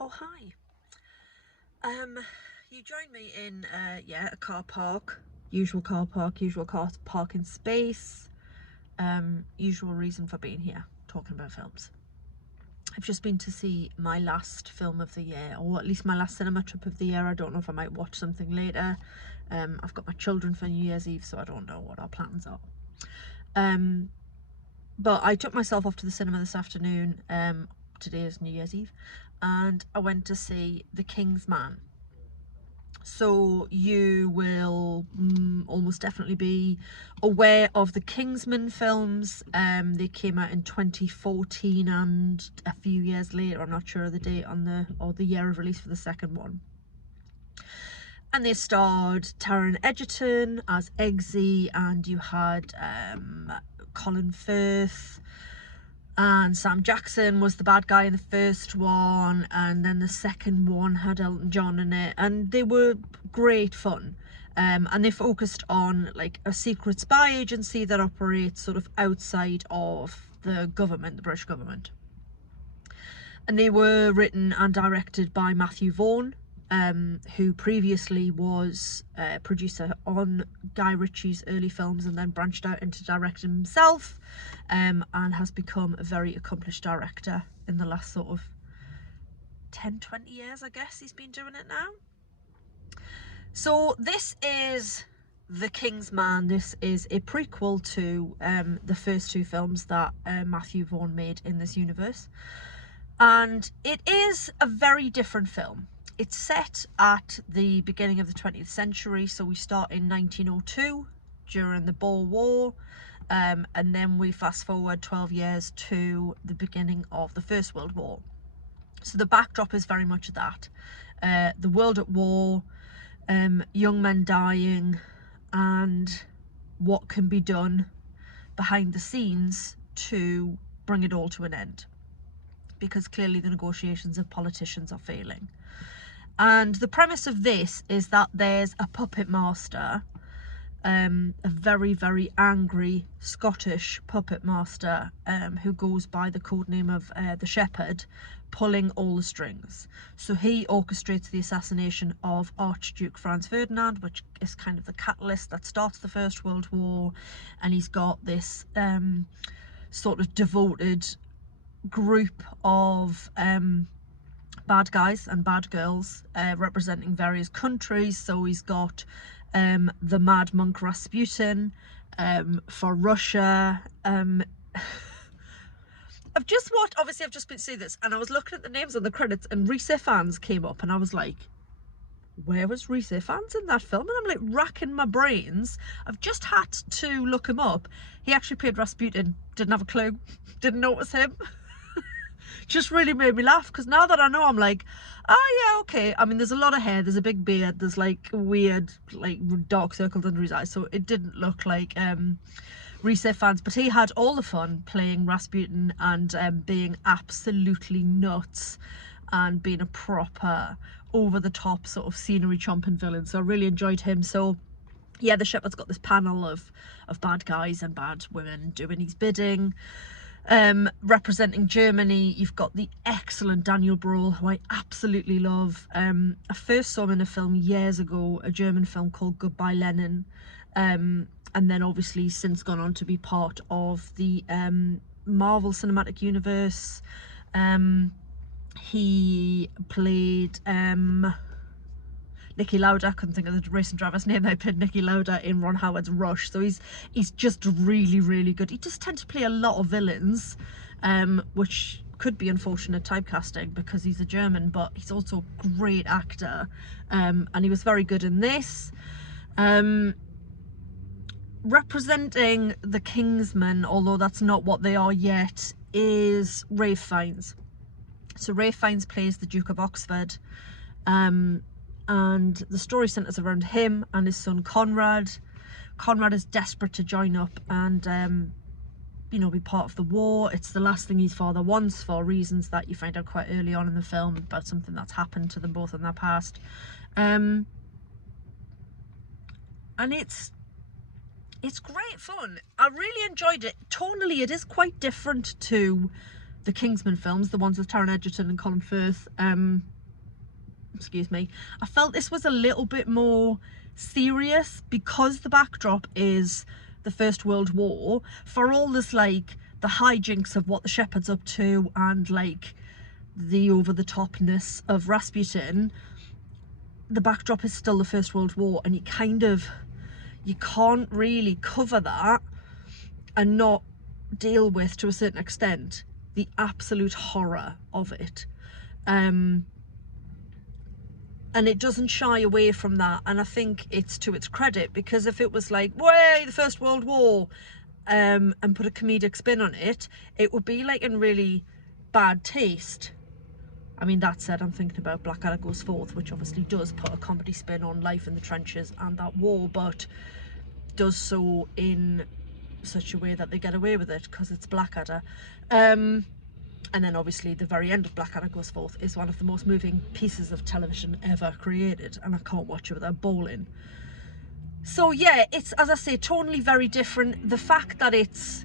Oh, hi. You joined me in, a car park. Usual car park, usual car parking space. Usual reason for being here, talking about films. I've just been to see my last film of the year, or at least my last cinema trip of the year. I don't know if I might watch something later. I've got my children for New Year's Eve, so I don't know what our plans are. But I took myself off to the cinema this afternoon. Today is New Year's Eve, and I went to see The Kingsman. So you will almost definitely be aware of the Kingsman films. They came out in 2014, and a few years later, I'm not sure of the date or the year of release for the second one. And they starred Taron Egerton as Eggsy, and you had Colin Firth, and Sam Jackson was the bad guy in the first one, and then the second one had Elton John in it, and they were great fun. And they focused on like a secret spy agency that operates sort of outside of the government, the British government. And they were written and directed by Matthew Vaughn, who previously was a producer on Guy Ritchie's early films and then branched out into directing himself, and has become a very accomplished director in the last sort of 10-20 years, I guess he's been doing it now. So this is The Kingsman. This is a prequel to the first two films that Matthew Vaughn made in this universe. And it is a very different film. It's set at the beginning of the 20th century, so we start in 1902 during the Boer War, and then we fast forward 12 years to the beginning of the First World War. So the backdrop is very much that. The world at war, young men dying, and what can be done behind the scenes to bring it all to an end, because clearly the negotiations of politicians are failing. And the premise of this is that there's a puppet master, a very, very angry Scottish puppet master, who goes by the codename of the Shepherd, pulling all the strings. So he orchestrates the assassination of Archduke Franz Ferdinand, which is kind of the catalyst that starts the First World War. And he's got this sort of devoted group of bad guys and bad girls representing various countries. So he's got the Mad Monk Rasputin for Russia. I've just watched, obviously I've just been seeing this, and I was looking at the names on the credits, and Rhys Ifans came up, and I was like, where was Rhys Ifans in that film? And I'm like racking my brains. I've just had to look him up. He actually played Rasputin. Didn't have a clue. Didn't know it was him. Just really made me laugh, because now that I know, I'm like, oh yeah, okay. I mean, there's a lot of hair, there's a big beard, there's like weird like dark circles under his eyes, so it didn't look like Rhys Ifans, but he had all the fun playing Rasputin and being absolutely nuts and being a proper over the top sort of scenery chomping villain. So I really enjoyed him. So yeah, the Shepherd's got this panel of bad guys and bad women doing his bidding. Representing Germany, you've got the excellent Daniel Brawl, who I absolutely love. I first saw him in a film years ago, a German film called Goodbye Lenin, and then obviously he's since gone on to be part of the Marvel Cinematic Universe. He played Niki Lauda. I couldn't think of the racing driver's name. They played Niki Lauda in Ron Howard's Rush. So he's just really, really good. He does tend to play a lot of villains, which could be unfortunate typecasting because he's a German, but he's also a great actor, and he was very good in this. Representing the Kingsmen, although that's not what they are yet, is Ralph Fiennes. So Ralph Fiennes plays the Duke of Oxford, and the story centers around him and his son Conrad. Conrad is desperate to join up and be part of the war. It's the last thing his father wants, for reasons that you find out quite early on in the film about something that's happened to them both in their past. And it's great fun. I really enjoyed it. Tonally, it is quite different to the Kingsman films, the ones with Taron Egerton and Colin Firth, excuse me, I felt this was a little bit more serious because the backdrop is the First World War. For all this like the hijinks of what the shepherd's up to and like the over-the-topness of Rasputin, the backdrop is still the First World War, and you can't really cover that and not deal with, to a certain extent, the absolute horror of it. And it doesn't shy away from that, and I think it's to its credit, because if it was like, way, the First World War, and put a comedic spin on it, it would be like in really bad taste. I mean, that said, I'm thinking about Blackadder Goes Forth, which obviously does put a comedy spin on life in the trenches and that war, but does so in such a way that they get away with it because it's Blackadder. And then obviously the very end of Blackadder Goes Forth is one of the most moving pieces of television ever created, and I can't watch it without bawling. So yeah, it's, as I say, tonally very different. The fact that it's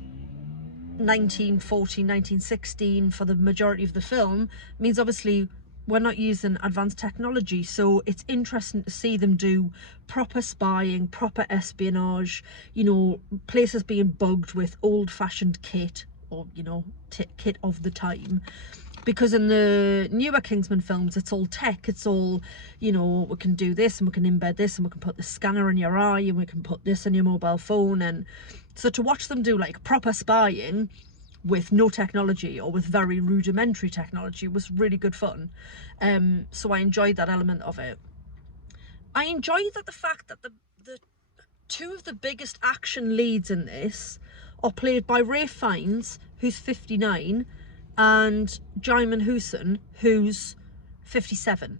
1914, 1916 for the majority of the film means obviously we're not using advanced technology, so it's interesting to see them do proper spying, proper espionage, you know, places being bugged with old-fashioned kit, or, you know, kit of the time. Because in the newer Kingsman films, it's all tech, it's all, you know, we can do this and we can embed this and we can put the scanner in your eye and we can put this in your mobile phone. And so to watch them do like proper spying with no technology or with very rudimentary technology was really good fun. So I enjoyed that element of it. I enjoyed that the fact that the two of the biggest action leads in this are played by Ralph Fiennes, who's 59, and Djimon Hounsou, who's 57.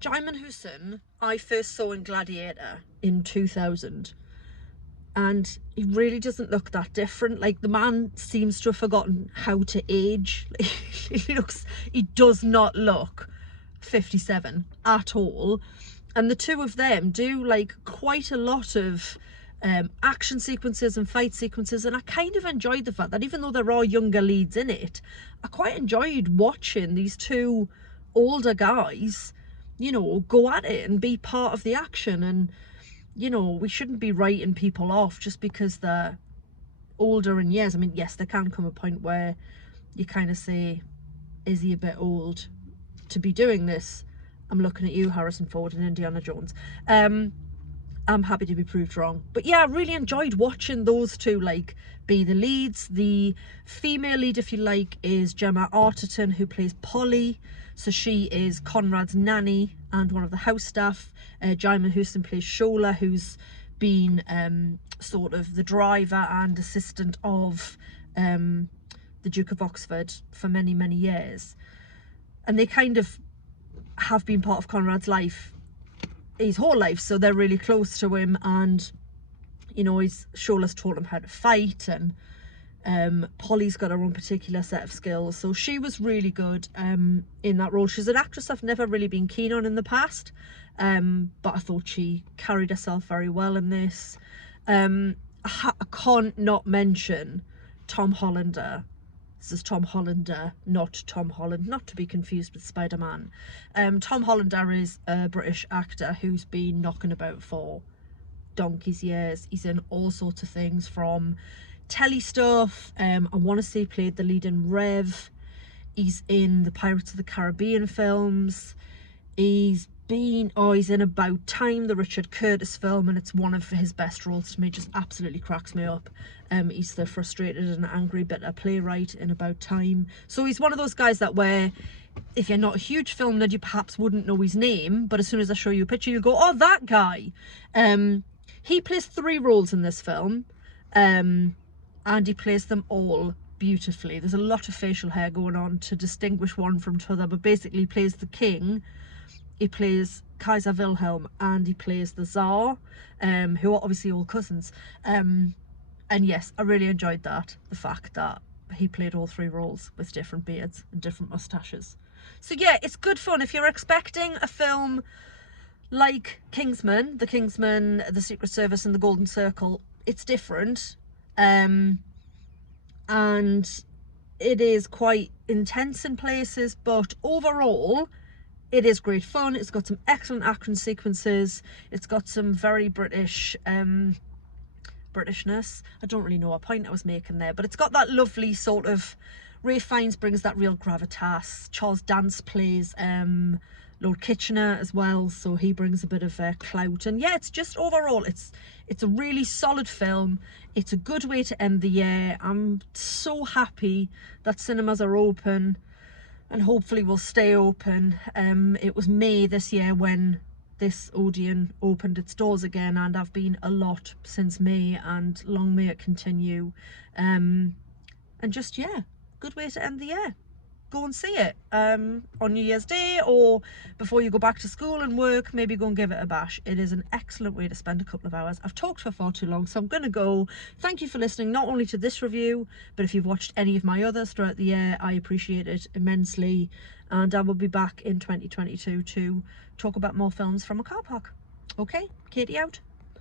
Djimon Hounsou I first saw in Gladiator in 2000, and he really doesn't look that different. Like, the man seems to have forgotten how to age. He does not look 57 at all. And the two of them do like quite a lot of action sequences and fight sequences, and I kind of enjoyed the fact that even though there are younger leads in it, I quite enjoyed watching these two older guys, you know, go at it and be part of the action. And, you know, we shouldn't be writing people off just because they're older in years. I mean, yes, there can come a point where you kind of say, is he a bit old to be doing this? I'm looking at you, Harrison Ford and Indiana Jones. I'm happy to be proved wrong. But yeah, I really enjoyed watching those two like be the leads. The female lead, if you like, is Gemma Arterton, who plays Polly. So she is Conrad's nanny and one of the house staff. Djimon Hounsou plays Shola, who's been sort of the driver and assistant of the Duke of Oxford for many, many years. And they kind of have been part of Conrad's life his whole life, so they're really close to him. And, you know, Shola's taught him how to fight, and Polly's got her own particular set of skills. So she was really good in that role. She's an actress I've never really been keen on in the past, but I thought she carried herself very well in this. I can't not mention Tom Hollander. This is Tom Hollander, not Tom Holland, not to be confused with Spider-Man. Tom Hollander is a British actor who's been knocking about for donkey's years. He's in all sorts of things, from telly stuff. I want to say he played the lead in Rev. He's in the Pirates of the Caribbean films. He's in About Time, the Richard Curtis film, and it's one of his best roles to me. Just absolutely cracks me up. He's the frustrated and angry bitter playwright in About Time. So he's one of those guys that where, if you're not a huge film nerd, you perhaps wouldn't know his name, but as soon as I show you a picture, you go, oh, that guy. He plays 3 roles in this film, and he plays them all beautifully. There's a lot of facial hair going on to distinguish one from the other, but basically he plays the king, he plays Kaiser Wilhelm, and he plays the Tsar, who are obviously all cousins. And yes, I really enjoyed that, the fact that he played all 3 roles with different beards and different mustaches. So yeah, it's good fun. If you're expecting a film like Kingsman, The Secret Service and The Golden Circle, it's different. And it is quite intense in places, but overall it is great fun. It's got some excellent action sequences. It's got some very Britishness. I don't really know what point I was making there, but it's got that lovely sort of, Ray Fiennes brings that real gravitas. Charles Dance plays Lord Kitchener as well, so he brings a bit of clout. And yeah, it's just overall, it's a really solid film. It's a good way to end the year. I'm so happy that cinemas are open, and hopefully will stay open. It was May this year when this Odeon opened its doors again, and I've been a lot since May, and long may it continue. And just, yeah, good way to end the year. Go and see it on New Year's Day, or before you go back to school and work, maybe go and give it a bash. It is an excellent way to spend a couple of hours. I've talked for far too long, so I'm gonna go. Thank you for listening, not only to this review, but if you've watched any of my others throughout the year, I appreciate it immensely, and I will be back in 2022 to talk about more films from a car park. Okay, Katie out.